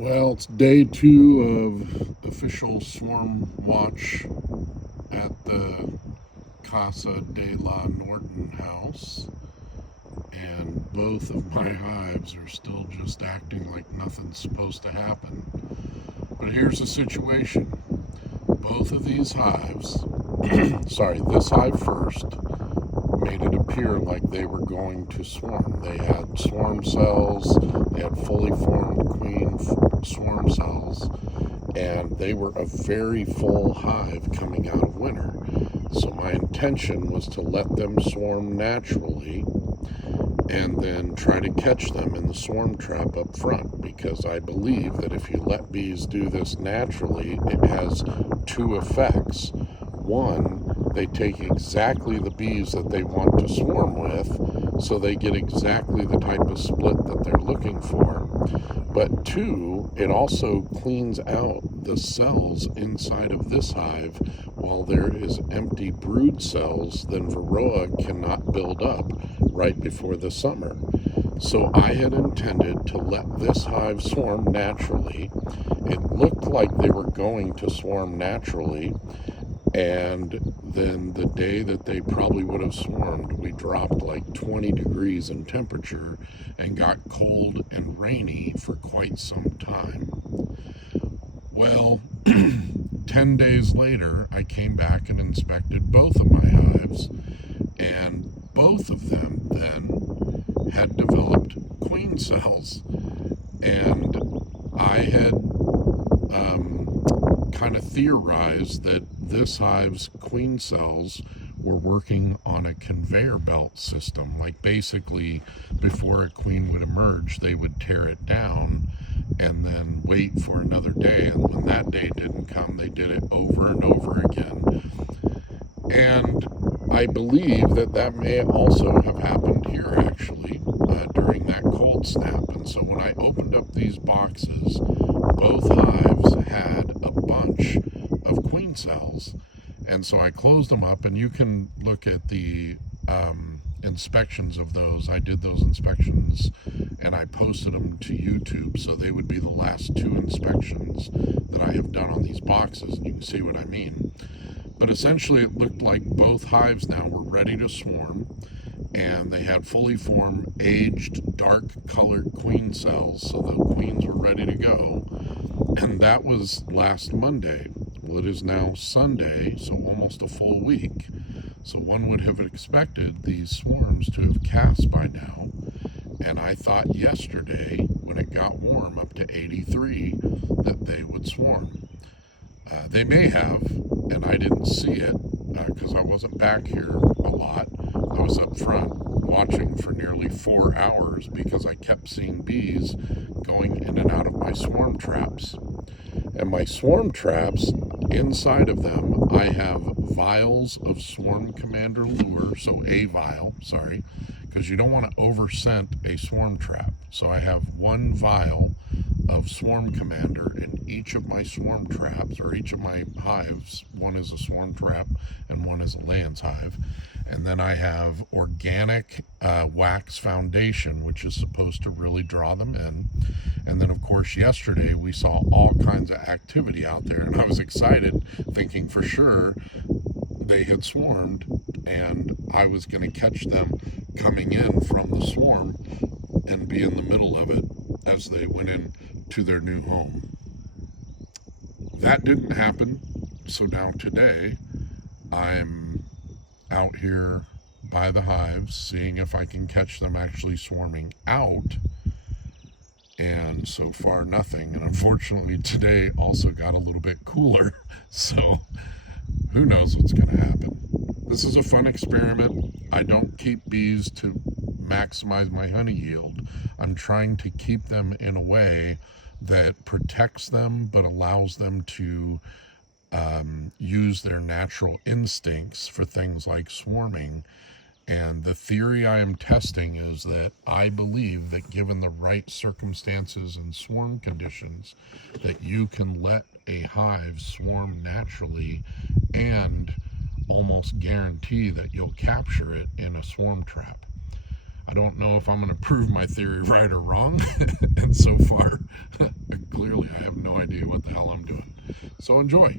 Well, it's day 2 of official swarm watch at the Casa de la Norton house, and both of my hives are still just acting like nothing's supposed to happen. But here's the situation. Both of these hives, this hive first, made it appear like they were going to swarm. They had swarm cells, they had fully formed queen swarm cells, and they were a very full hive coming out of winter. So my intention was to let them swarm naturally and then try to catch them in the swarm trap up front, because I believe that if you let bees do this naturally, it has two effects. One, they take exactly the bees that they want to swarm with, so they get exactly the type of split that they're looking for. But two, it also cleans out the cells inside of this hive, while there is empty brood cells that Varroa cannot build up right before the summer. So I had intended to let this hive swarm naturally. It looked like they were going to swarm naturally, and then the day that they probably would have swarmed, we dropped like 20 degrees in temperature and got cold and rainy for quite some time. Well, 10 days later, I came back and inspected both of my hives, and both of them then had developed queen cells. And I had kind of theorized that this hive's queen cells were working on a conveyor belt system. Like basically, before a queen would emerge, they would tear it down and then wait for another day. And when that day didn't come, they did it over and over again. And I believe that that may also have happened here, actually, during that cold snap. And so when I opened up these boxes, both hives had a bunch of queen cells. And so I closed them up, and you can look at the inspections of those. I did those inspections, and I posted them to YouTube, so they would be the last 2 inspections that I have done on these boxes, and you can see what I mean. But essentially, it looked like both hives now were ready to swarm, and they had fully formed, aged, dark-colored queen cells, so the queens were ready to go. And that was last Monday. Well, it is now Sunday, so almost a full week. So one would have expected these swarms to have cast by now. And I thought yesterday, when it got warm up to 83, that they would swarm. They may have, and I didn't see it because I wasn't back here a lot. I was up front watching for nearly 4 hours because I kept seeing bees going in and out of my swarm traps. And my swarm traps, inside of them, I have vials of Swarm Commander lure, so a vial, sorry, because you don't want to overscent a swarm trap. So I have 1 vial of Swarm Commander in each of my swarm traps, or each of my hives. One is a swarm trap and one is a Lands hive. And then I have organic wax foundation, which is supposed to really draw them in. And then, of course, yesterday we saw all kinds of activity out there, and I was excited, thinking for sure they had swarmed, and I was going to catch them coming in from the swarm and be in the middle of it as they went in to their new home. That didn't happen, so now today I'm out here by the hives, seeing if I can catch them actually swarming out, and so far nothing. And unfortunately today also got a little bit cooler, so who knows what's going to happen. This is a fun experiment. I don't keep bees to maximize my honey yield. I'm trying to keep them in a way that protects them but allows them to use their natural instincts for things like swarming. And the theory I am testing is that I believe that given the right circumstances and swarm conditions, that you can let a hive swarm naturally and almost guarantee that you'll capture it in a swarm trap. I don't know if I'm going to prove my theory right or wrong, and so far, clearly you what the hell I'm doing. So enjoy.